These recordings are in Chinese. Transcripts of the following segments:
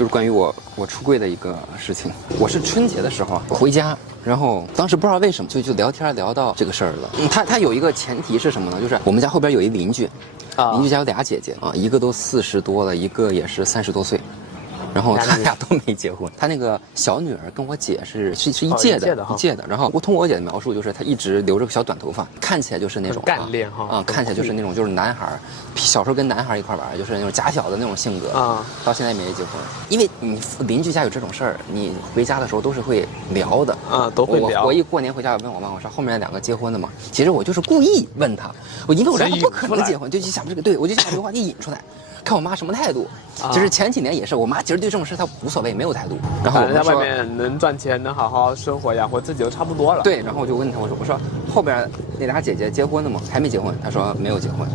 就是关于我出柜的一个事情。我是春节的时候回家，然后当时不知道为什么就聊天聊到这个事儿了。他有一个前提是什么呢？就是我们家后边有一邻居，邻居家有俩姐姐啊，一个都40多了，一个也是30多岁。然后他俩都没结婚，他那个小女儿跟我姐是一届的，然后我通过我姐的描述，就是她一直留着个小短头发，看起来就是那种干练哈看起来就是那种就是男孩，小时候跟男孩一块玩，就是那种假小的那种性格啊，到现在没结婚。因为你邻居家有这种事儿，你回家的时候都是会聊的啊，都会聊。我一过年回家，我问我妈，我说后面2个结婚的吗？其实我就是故意问她，因为我知道她不可能结婚，就想这个，对我就想把这个话题引出来。看我妈什么态度，就是前几年也是，我妈其实对这种事她无所谓，没有态度。然后我在外面能赚钱，能好好生活养活自己就差不多了。对，然后我就问她，我说后边那俩姐姐结婚了吗？还没结婚。她说没有结婚。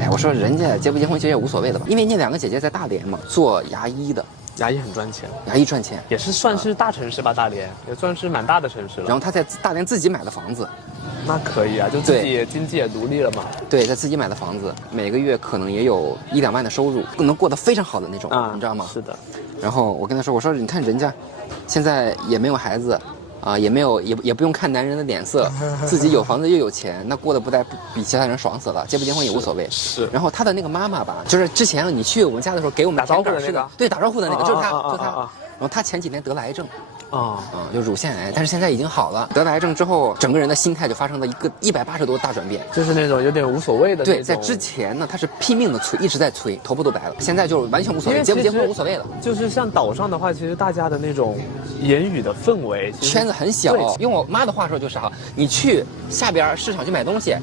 哎，我说人家结不结婚其实也无所谓的吧，因为那2个姐姐在大连嘛，做牙医的。牙医很赚钱，牙医赚钱也是算是大城市吧，大连也算是蛮大的城市了。然后她在大连自己买的房子。那可以啊，就自己经济也独立了嘛。对，在自己买的房子，每个月可能也有1、2万的收入，能过得非常好的那种，你知道吗？是的。然后我跟他说，我说你看人家，现在也没有孩子，也没有也不用看男人的脸色，自己有房子又有钱，那过得不比其他人爽死了，结不结婚也无所谓。是。然后他的那个妈妈吧，就是之前你去我们家的时候给我们打招呼的那个，对，打招呼的那个，就是他，就他。然后他前几年得了癌症。就乳腺癌，但是现在已经好了。得了癌症之后，整个人的心态就发生了一个180度大转变，就是那种有点无所谓的。对，在之前呢，他是拼命的催，一直在催，头发都白了。现在就是完全无所谓，结不结婚无所谓了。就是像岛上的话，其实大家的那种言语的氛围圈子很小。用我妈的话说就是你去下边市场去买东西。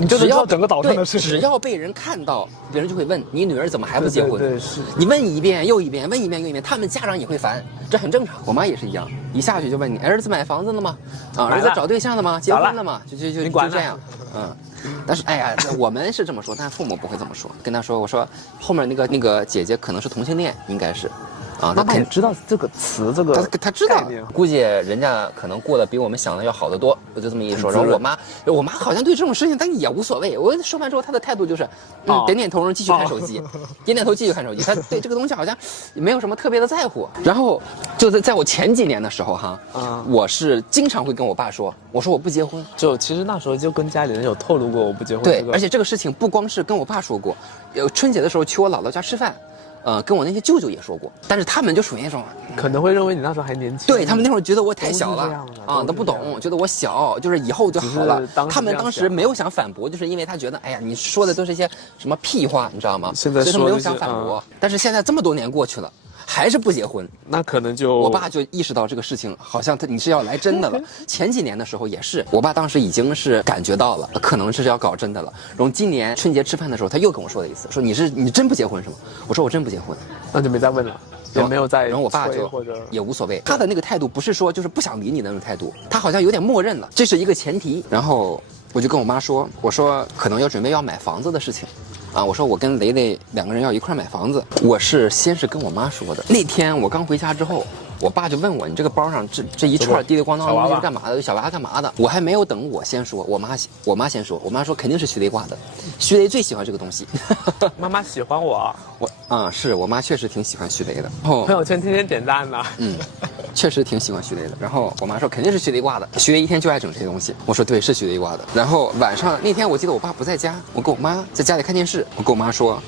你就知道整个岛上的事情，只要被人看到，别人就会问你女儿怎么还不结婚？对，是你问一遍又一遍，问一遍又一遍，他们家长也会烦，这很正常。我妈也是一样，一下去就问你儿子买房子了吗？儿子找对象了吗？结婚了吗？就这样，但是哎呀，我们是这么说，但父母不会这么说。跟他说，我说后面那个姐姐可能是同性恋，应该是。妈妈也知道这个词，这个他知道，估计人家可能过得比我们想的要好得多。我就这么一说，然后我妈好像对这种事情但也无所谓。我说完之后，她的态度就是点点头，然后继续看手机，点点头继续看手机。她对这个东西好像没有什么特别的在乎。然后就在我前几年的时候我是经常会跟我爸说，我说我不结婚。就其实那时候就跟家里人有透露过我不结婚。对，而且这个事情不光是跟我爸说过，春节的时候去我姥姥家吃饭。跟我那些舅舅也说过，但是他们就属于那种可能会认为你那时候还年轻，对他们那会儿觉得我太小了都不懂，觉得我小，就是以后就好了。他们当时没有想反驳，就是因为他觉得，哎呀，你说的都是一些什么屁话，你知道吗？现在所以他没有想反驳。但是现在这么多年过去了，还是不结婚，那可能就我爸就意识到这个事情好像你是要来真的了。前几年的时候也是，我爸当时已经是感觉到了，可能是要搞真的了。然后今年春节吃饭的时候，他又跟我说了一次，说你真不结婚是吗？我说我真不结婚，那就没再问了。也没有再，然后我爸就也无所谓，他的那个态度不是说就是不想理你的那种态度，他好像有点默认了，这是一个前提。然后我就跟我妈说，我说可能准备要买房子的事情。我说我跟雷雷2个人要一块买房子，我是先是跟我妈说的。那天我刚回家之后，我爸就问我，你这个包上这一串滴滴咣当的是干嘛的？小娃干嘛的？我还没有等我先说，我妈先说，我妈说肯定是徐雷挂的，徐雷最喜欢这个东西。妈妈喜欢我是我妈确实挺喜欢徐雷的，朋友圈天天点赞呢。确实挺喜欢徐雷的。然后我妈说肯定是徐雷挂的，徐雷一天就爱整这些东西。我说对，是徐雷挂的。然后晚上那天我记得我爸不在家，我跟我妈在家里看电视，我跟我妈说，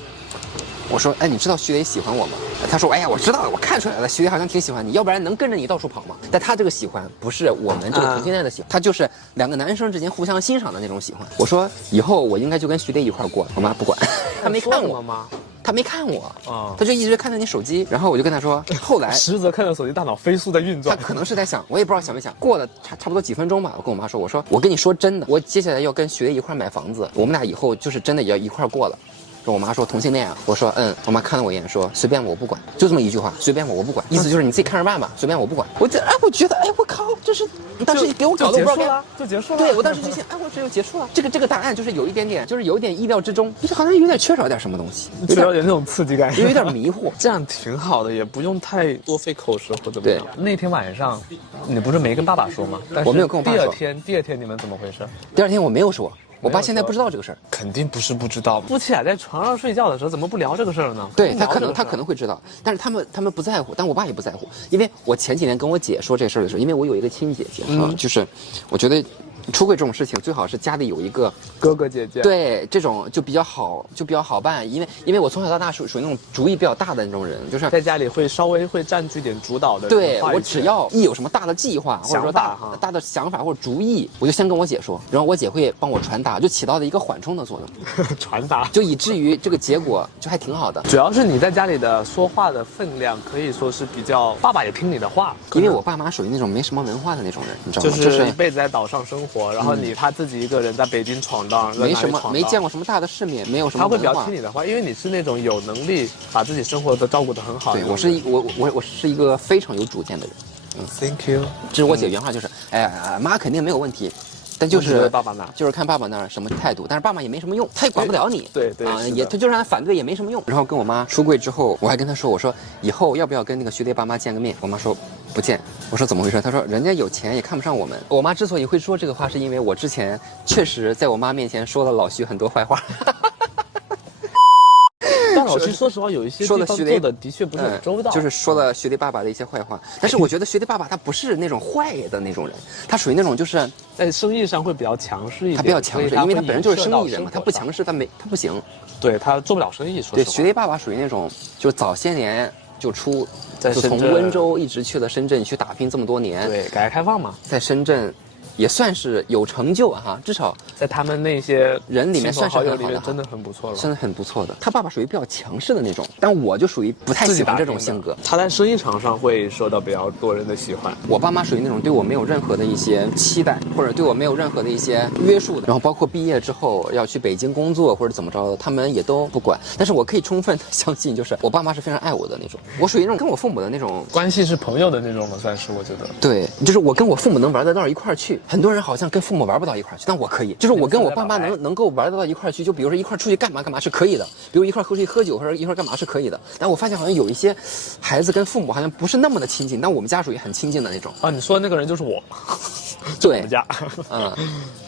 我说哎，你知道徐雷喜欢我吗？她说哎呀，我知道了，我看出来了，徐雷好像挺喜欢你，要不然能跟着你到处跑吗？但他这个喜欢不是我们这个同性恋的喜欢，他就是2个男生之间互相欣赏的那种喜欢。我说以后我应该就跟徐雷一块过，我妈不管，她没看我吗？他没看我他就一直看着你手机。然后我就跟他说，后来实则看着手机，大脑飞速在运转。他可能是在想，我也不知道想没想。过了差不多几分钟吧，我跟我妈说，我说我跟你说真的，我接下来要跟徐雷一块买房子，我们俩以后就是真的也要一块过了。我妈说同性恋啊，我说我妈看了我一眼说随便我不管，就这么一句话，随便我不管，意思就是你自己看着办吧，随便我不管。我觉得我靠，这是当时给我搞得不知道就结束了。对，我当时就想我这就结束了。这个答案就是有一点点，就是有一点意料之中，就是好像有点缺少点什么东西，有点那种刺激感，有点迷惑。这样挺好的，也不用太多费口舌或怎么样。那天晚上你不是没跟爸爸说吗？我没有跟我爸说。第二天你们怎么回事？第二天我没有说。我爸现在不知道这个事儿。肯定不是不知道，夫妻俩在床上睡觉的时候怎么不聊这个事儿呢？对他可能会知道，但是他们不在乎，但我爸也不在乎，因为我前几年跟我姐说这事儿的时候，因为我有一个亲姐姐就是我觉得。出轨这种事情，最好是家里有一个哥哥姐姐，对，这种就比较好办，因为我从小到大属于那种主意比较大的那种人，就是在家里会稍微会占据点主导的。对，我只要一有什么大的计划或者说大的想法或者主意，我就先跟我姐说，然后我姐会帮我传达，就起到了一个缓冲的作用。传达，就以至于这个结果就还挺好的。主要是你在家里的说话的分量可以说是比较，爸爸也听你的话，因为我爸妈属于那种没什么文化的那种人，你知道吗？就是一辈子在岛上生活，然后他自己一个人在北京闯荡，没见过什么大的世面，没有什么。他会比较听你的话，因为你是那种有能力把自己生活的照顾得很好的。对，我是一个非常有主见的人。Thank you。这是我姐原话，就是哎，妈肯定没有问题。但就是爸爸那儿，就是看爸爸那儿什么态度，但是爸爸也没什么用，他也管不了你。对他就让他反对也没什么用。然后跟我妈出柜之后，我还跟她说，我说以后要不要跟那个徐雷爸妈见个面？我妈说不见。我说怎么回事？她说人家有钱也看不上我们。我妈之所以会说这个话，是因为我之前确实在我妈面前说了老徐很多坏话。但老徐说实话，有一些地方做的的确不是很周到，就是说了徐雷爸爸的一些坏话。但是我觉得徐雷爸爸他不是那种坏的那种人，他属于那种就是在生意上会比较强势一点。他比较强势，因为他本身就是生意人嘛，他不强势，他不行。对他做不了生意。对，徐雷爸爸属于那种，就早些年就从温州一直去了深圳去打拼这么多年。对，改革开放嘛，在深圳。也算是有成就啊，至少在他们那些人里面算是很好的，真的很不错了，真的很不错的。他爸爸属于比较强势的那种，但我就属于不太喜欢这种性格。他在生意场上会受到比较多人的喜欢。我爸妈属于那种对我没有任何的一些期待，或者对我没有任何的一些约束的。然后包括毕业之后要去北京工作或者怎么着的，他们也都不管。但是我可以充分的相信，就是我爸妈是非常爱我的那种。我属于那种跟我父母的那种关系是朋友的那种了，算是我觉得。对，就是我跟我父母能玩得到一块儿去。很多人好像跟父母玩不到一块儿去，但我可以，就是我跟我爸妈能够玩得到一块儿去。就比如说一块儿出去干嘛是可以的，比如一块儿出去喝酒或者一块儿干嘛是可以的。但我发现好像有一些孩子跟父母好像不是那么的亲近，但我们家属于很亲近的那种。啊，你说的那个人就是我。对，我们家。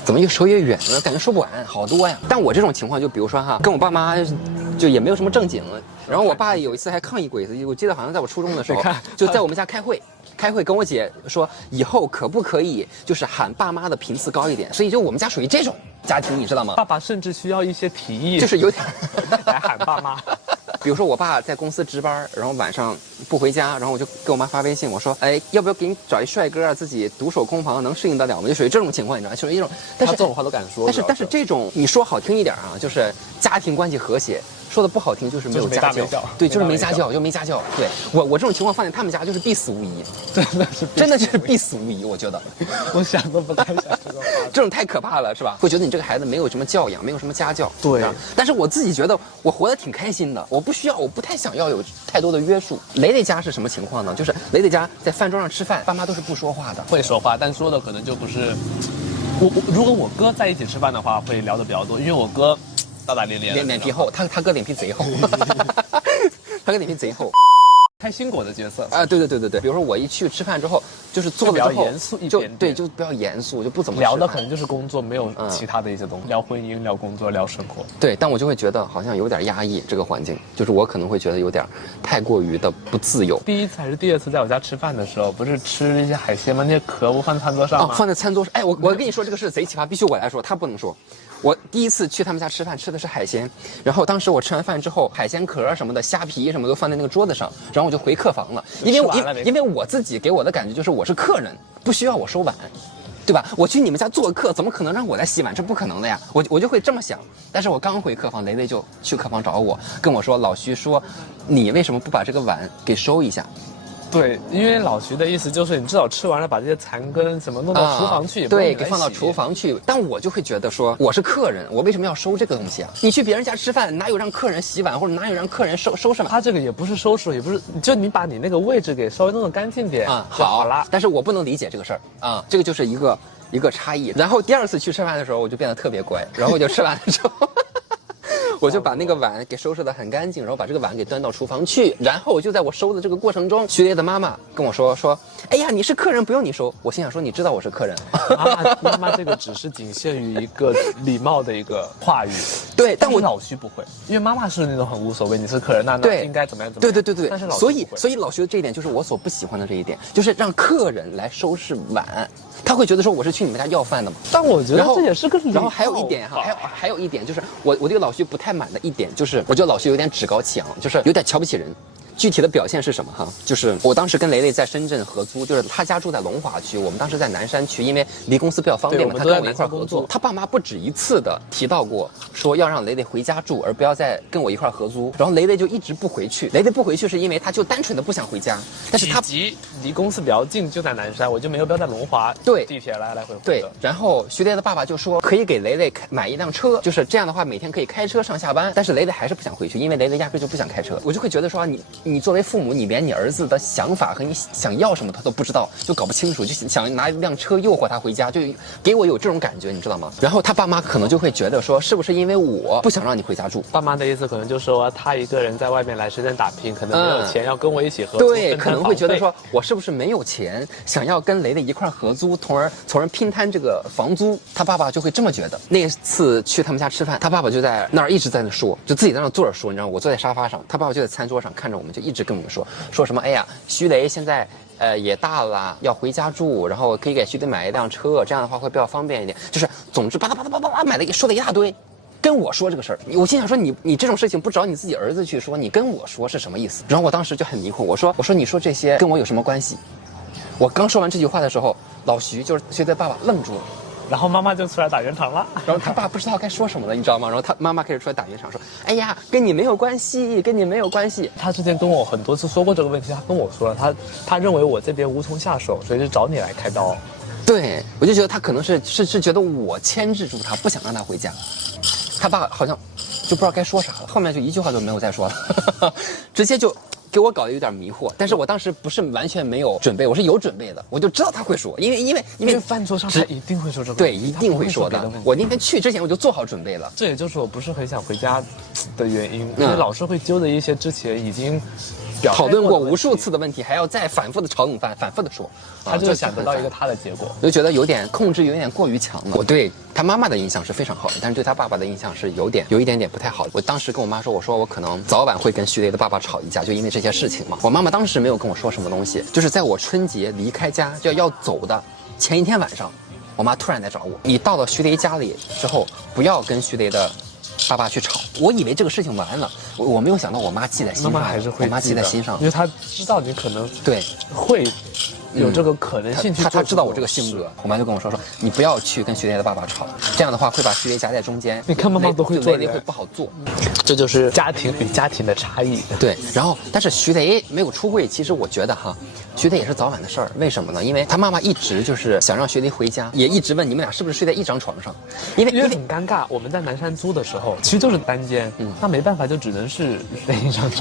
怎么越说越远了？感觉说不完，好多呀。但我这种情况，就比如说哈，跟我爸妈就也没有什么正经。然后我爸有一次还抗议过一次，我记得好像在我初中的时候，就在我们家开会跟我姐说，以后可不可以就是喊爸妈的频次高一点？所以就我们家属于这种家庭，你知道吗？爸爸甚至需要一些提议，就是有点来喊爸妈。比如说我爸在公司值班，然后晚上不回家，然后我就给我妈发微信，我说，哎，要不要给你找一帅哥啊？自己独守空房能适应得了吗？就属于这种情况，你知道，属于一种。但是这种话都敢说。但是这种你说好听一点啊，就是家庭关系和谐。说的不好听就是没有家教，对，就是没家教，就没家教。对我这种情况放在他们家就是必死无疑，真的就是必死无疑。我觉得，我想都不敢想这个话，这种太可怕了，是吧？会觉得你这个孩子没有什么教养，没有什么家教。对，但是我自己觉得我活得挺开心的，我不太想要有太多的约束。雷雷家是什么情况呢？就是雷雷家在饭桌上吃饭，爸妈都是不说话的，会说话，但说的可能就不是。如果我哥在一起吃饭的话，会聊得比较多，因为我哥。大大咧咧，脸皮厚，他哥脸皮贼厚，他哥脸皮贼厚。开心果的角色啊，对，比如说我一去吃饭之后，就是做了之后比较严肃一点，对，就比较严肃，就不怎么聊的可能就是工作，没有其他的一些东西，聊婚姻、聊工作、聊生活。对，但我就会觉得好像有点压抑，这个环境，就是我可能会觉得有点太过于的不自由。第一次还是第二次在我家吃饭的时候，不是吃一些海鲜吗？那些壳不放在餐桌上吗？放在餐桌上。哎，我跟你说这个事贼奇葩，必须我来说，他不能说。我第一次去他们家吃饭，吃的是海鲜，然后当时我吃完饭之后，海鲜壳什么的、虾皮什么都放在那个桌子上，然后我就回客房了，因为我自己给我的感觉就是我是客人，不需要我收碗，对吧？我去你们家做客，怎么可能让我来洗碗？这不可能的呀！我就会这么想。但是我刚回客房，雷雷就去客房找我，跟我说，老徐说，你为什么不把这个碗给收一下？对，因为老徐的意思就是你至少吃完了，把这些残羹什么弄到厨房去，对，给放到厨房去。但我就会觉得说，我是客人，我为什么要收这个东西啊？你去别人家吃饭，哪有让客人洗碗，或者哪有让客人收拾碗？他这个也不是收拾，也不是，就你把你那个位置给稍微弄得干净点啊，好了。但是我不能理解这个事儿啊，这个就是一个差异。然后第二次去吃饭的时候，我就变得特别乖，然后我就吃完了之后。我就把那个碗给收拾得很干净，然后把这个碗给端到厨房去，然后就在我收的这个过程中，徐雷的妈妈跟我说，哎呀，你是客人，不用你收。我心想说，你知道我是客人。妈妈这个只是仅限于一个礼貌的一个话语，对，但我老徐不会，因为妈妈是那种很无所谓，你是客人，那应该怎么样怎么样。对，但是老徐所以老徐的这一点就是我所不喜欢的这一点，就是让客人来收拾碗。他会觉得说我是去你们家要饭的嘛？但我觉得这也是个礼貌。然后还有一点哈，还有一点就是我对老徐不太满的一点就是，我觉得老徐有点趾高气扬，就是有点瞧不起人。具体的表现是什么哈？就是我当时跟雷雷在深圳合租，就是他家住在龙华区，我们当时在南山区，因为离公司比较方便嘛，他跟我一块合租。他爸妈不止一次的提到过，说要让雷雷回家住，而不要再跟我一块合租。然后雷雷就一直不回去，雷雷不回去是因为他就单纯的不想回家，但是他离公司比较近，就在南山，我就没有必要在龙华地铁来回。对，然后徐雷的爸爸就说可以给雷雷买一辆车，就是这样的话每天可以开车上下班。但是雷雷还是不想回去，因为雷雷压根就不想开车。我就会觉得说你作为父母，你连你儿子的想法和你想要什么他都不知道，就搞不清楚，就想拿一辆车诱惑他回家，就给我有这种感觉，你知道吗？然后他爸妈可能就会觉得说，是不是因为我不想让你回家住？爸妈的意思可能就是说，他一个人在外面来深圳打拼，可能没有钱要跟我一起合租，对，可能会觉得说我是不是没有钱，想要跟雷雷一块合租，从而拼摊这个房租。他爸爸就会这么觉得。那次去他们家吃饭，他爸爸就在那儿一直在那说，就自己在那坐着说，你知道吗？我坐在沙发上，他爸爸就在餐桌上看着我们，就一直跟我们说什么，哎呀，徐雷现在也大了，要回家住，然后可以给徐雷买一辆车，这样的话会比较方便一点。就是总之巴拉巴拉巴拉买了说了一大堆，跟我说这个事儿。我心想说你这种事情不找你自己儿子去说，你跟我说是什么意思？然后我当时就很迷惑，我说你说这些跟我有什么关系？我刚说完这句话的时候，老徐就是徐雷爸爸愣住了。然后妈妈就出来打圆场了，然后他爸不知道该说什么了，你知道吗？然后他妈妈开始出来打圆场，说：“哎呀，跟你没有关系，跟你没有关系。”他之前跟我很多次说过这个问题，他跟我说了，他认为我这边无从下手，所以就找你来开刀。对，我就觉得他可能是觉得我牵制住他，不想让他回家。他爸好像就不知道该说啥了，后面就一句话都没有再说了，直接就给我搞得有点迷惑。但是我当时不是完全没有准备，我是有准备的，我就知道他会说，因为饭桌上他一定会说这个，对，一定会说的。我那天去之前我就做好准备了。这也就是我不是很想回家的原因，因为老是会揪着一些之前已经讨论过无数次的问题，还要再反复的炒冷饭，反复的说，他就想得到一个他的结果，我就觉得有点控制有点过于强了。我对他妈妈的印象是非常好的，但是对他爸爸的印象是有一点点不太好的。我当时跟我妈说，我说我可能早晚会跟徐雷的爸爸吵一架，就因为这些事情嘛。我妈妈当时没有跟我说什么东西，就是在我春节离开家要走的前一天晚上，我妈突然来找我，你到了徐雷家里之后，不要跟徐雷的爸爸去吵。我以为这个事情完了，我没有想到我妈记在心上，妈妈还是会，我妈记在心上，因为她知道你可能对会有这个可能性去他知道我这个性格，我妈就跟我说你不要去跟徐雷的爸爸吵，这样的话会把徐雷夹在中间。你看妈妈都会做，雷会不好做。这就是家庭与家庭的差异。对，然后但是徐雷没有出柜，其实我觉得哈，徐雷也是早晚的事儿。为什么呢？因为他妈妈一直就是想让徐雷回家，也一直问你们俩是不是睡在一张床上，因为很尴尬。我们在南山租的时候，其实就是单间，那没办法，就只能是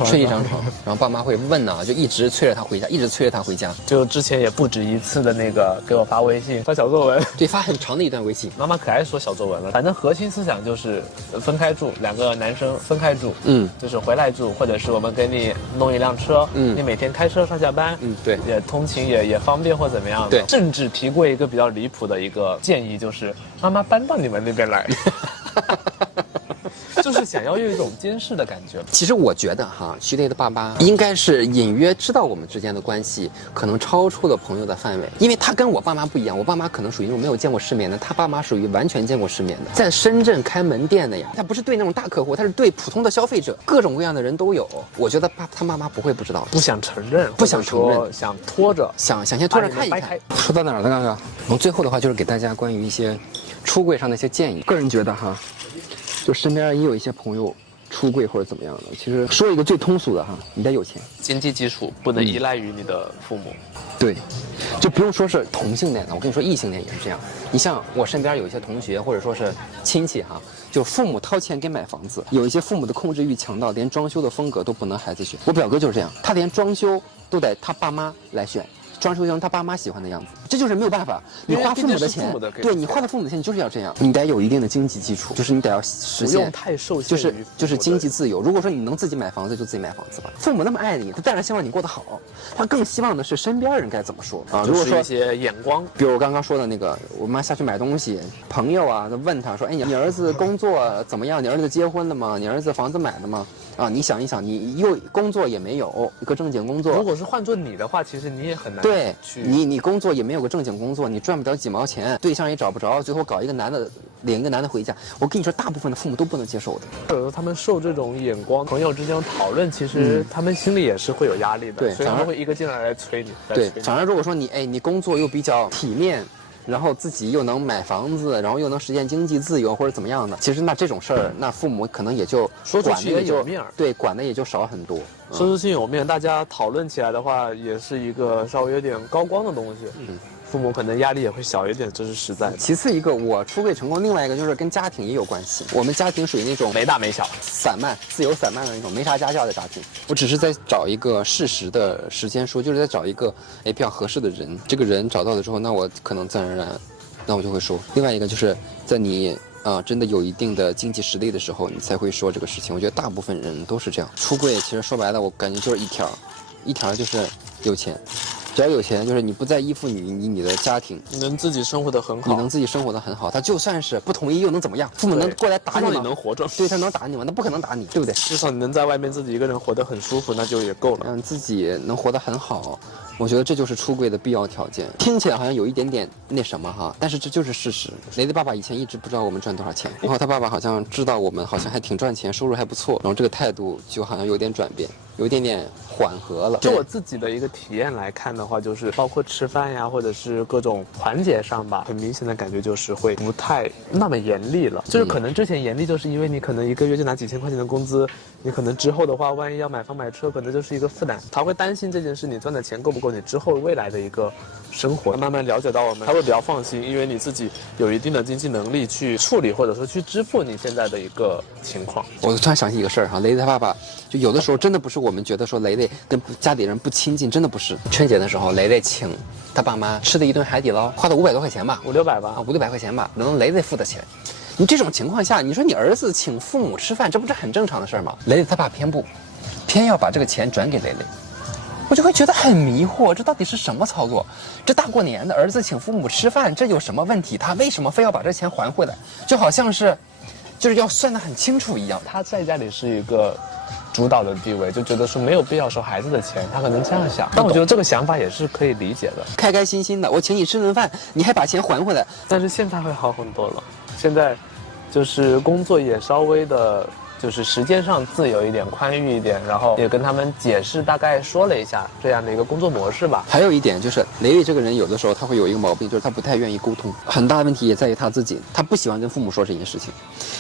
睡一张床，然后爸妈会问呢，就一直催着他回家，一直催着他回家。就之前也不止一次的那个给我发微信发小作文，对，发很长的一段微信。妈妈可爱说小作文了，反正核心思想就是分开住，两个男生分开住，就是回来住，或者是我们给你弄一辆车，你每天开车上下班，对，也通勤也方便或怎么样的。对，甚至提过一个比较离谱的一个建议，就是妈妈搬到你们那边来。就是想要有一种监视的感觉。其实我觉得哈，徐雷的爸爸应该是隐约知道我们之间的关系可能超出了朋友的范围，因为他跟我爸妈不一样，我爸妈可能属于那种没有见过世面的，他爸妈属于完全见过世面的，在深圳开门店的呀，他不是对那种大客户，他是对普通的消费者，各种各样的人都有。我觉得他妈妈不会不知道，不想承认，想拖着，想先拖着看一看。说到哪儿了，刚刚？然后最后的话就是给大家关于一些出柜上的一些建议。个人觉得哈，就身边也有一些朋友出柜或者怎么样的，其实说一个最通俗的哈，你得有钱，经济基础不能依赖于你的父母。对，就不用说是同性恋的，我跟你说异性恋也是这样。你像我身边有一些同学或者说是亲戚哈，就父母掏钱给买房子，有一些父母的控制欲强到连装修的风格都不能孩子选。我表哥就是这样，他连装修都得他爸妈来选。装修成他爸妈喜欢的样子，这就是没有办法。你花父母的钱，对你花的父母的钱，你就是要这样。你得有一定的经济基础，就是你得要实现，不用太受限于就是经济自由。如果说你能自己买房子，就自己买房子吧。父母那么爱你，他当然希望你过得好，他更希望的是身边人该怎么说啊。如果说一些眼光，比如我刚刚说的那个，我妈下去买东西，朋友啊，问他说，哎，你儿子工作怎么样？你儿子结婚了吗？你儿子房子买了吗？啊，你想一想，你又工作也没有一个正经工作。如果是换做你的话，其实你也很难对你工作也没有个正经工作，你赚不了几毛钱，对象也找不着，最后搞一个男的，领一个男的回家。我跟你说，大部分的父母都不能接受的。有时候他们受这种眼光，朋友之间讨论，其实他们心里也是会有压力的。对，所以他们会一个劲来催你。对，反而如果说你工作又比较体面。然后自己又能买房子，然后又能实现经济自由或者怎么样的，其实那这种事儿，那父母可能也就说出去也有面儿，对，管的也就少很多。说出去有面，大家讨论起来的话，也是一个稍微有点高光的东西。父母可能压力也会小一点，这是实在的。其次一个，我出柜成功，另外一个就是跟家庭也有关系。我们家庭属于那种没大没小、散漫、自由散漫的那种，没啥家教的家庭。我只是在找一个适时的时间说，就是在找一个比较合适的人。这个人找到了之后，那我可能自然而然，那我就会说。另外一个就是在你真的有一定的经济实力的时候，你才会说这个事情。我觉得大部分人都是这样。出柜其实说白了，我感觉就是一条就是有钱。只要有钱，就是你不再依附你的家庭，你能自己生活得很好，你能自己生活得很好。他就算是不同意又能怎么样？父母能过来打你吗？你能活着，对他能打你吗？那不可能打你，对不对？至少你能在外面自己一个人活得很舒服，那就也够了。让自己能活得很好，我觉得这就是出柜的必要条件。听起来好像有一点点那什么哈，但是这就是事实。雷的爸爸以前一直不知道我们赚多少钱，然后他爸爸好像知道我们好像还挺赚钱，收入还不错，然后这个态度就好像有点转变，有一点点缓和了。就我自己的一个体验来看的话，就是包括吃饭呀，或者是各种环节上吧，很明显的感觉就是会不太那么严厉了。就是可能之前严厉，就是因为你可能一个月就拿几千块钱的工资，你可能之后的话，万一要买房买车，可能就是一个负担。他会担心这件事，你赚的钱够不够你之后未来的一个生活。慢慢了解到我们，他会比较放心，因为你自己有一定的经济能力去处理，或者说去支付你现在的一个情况。我突然想起一个事儿哈，雷雷他爸爸就有的时候真的不是我们觉得说雷雷跟家里人不亲近，真的不是。春节的时候，雷雷请他爸妈吃的一顿海底捞，花了500多块钱吧，500-600吧，500-600块钱吧，能雷雷付得起来。你这种情况下，你说你儿子请父母吃饭，这不是很正常的事儿吗？雷雷他爸偏不，偏要把这个钱转给雷雷。我就会觉得很迷惑，这到底是什么操作？这大过年的，儿子请父母吃饭，这有什么问题？他为什么非要把这钱还回来？就好像是，就是要算得很清楚一样。他在家里是一个主导的地位，就觉得说没有必要收孩子的钱，他可能这样想。但我觉得这个想法也是可以理解的。开开心心的，我请你吃顿饭，你还把钱还回来。但是现在会好很多了，现在就是工作也稍微的。就是时间上自由一点，宽裕一点，然后也跟他们解释，大概说了一下这样的一个工作模式吧。还有一点就是，雷雷这个人有的时候他会有一个毛病，就是他不太愿意沟通。很大的问题也在于他自己，他不喜欢跟父母说这件事情。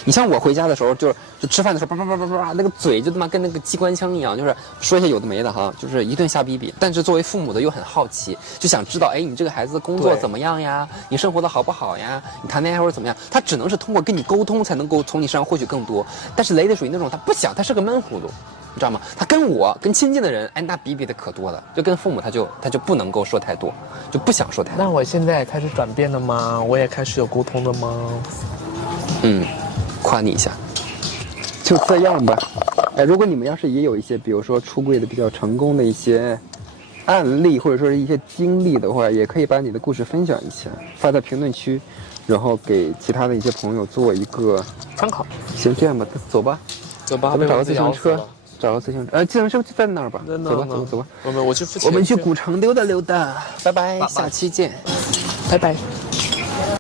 你像我回家的时候，就吃饭的时候，叭，那个嘴就他妈跟那个机关枪一样，就是说一些有的没的哈，就是一顿瞎逼逼。但是作为父母的又很好奇，就想知道，哎，你这个孩子工作怎么样呀？你生活的好不好呀？你谈恋爱或者怎么样？他只能是通过跟你沟通，才能够从你身上获取更多。但是雷雷属于那种他不想，他是个闷葫芦，你知道吗？他跟亲近的人，哎，那比的可多了。就跟父母他就不能够说太多，就不想说太多。那我现在也开始转变了吗？我也开始有沟通了吗？夸你一下。就这样吧。哎，如果你们要是也有一些，比如说出柜的比较成功的一些案例，或者说是一些经历的话，也可以把你的故事分享一下，发在评论区，然后给其他的一些朋友做一个参考。行，这样吧，走吧，走吧，我们找个自行车，自行车就在那儿吧，走吧。我们去付钱。我们去古城溜达溜达，拜拜，下期见，拜拜。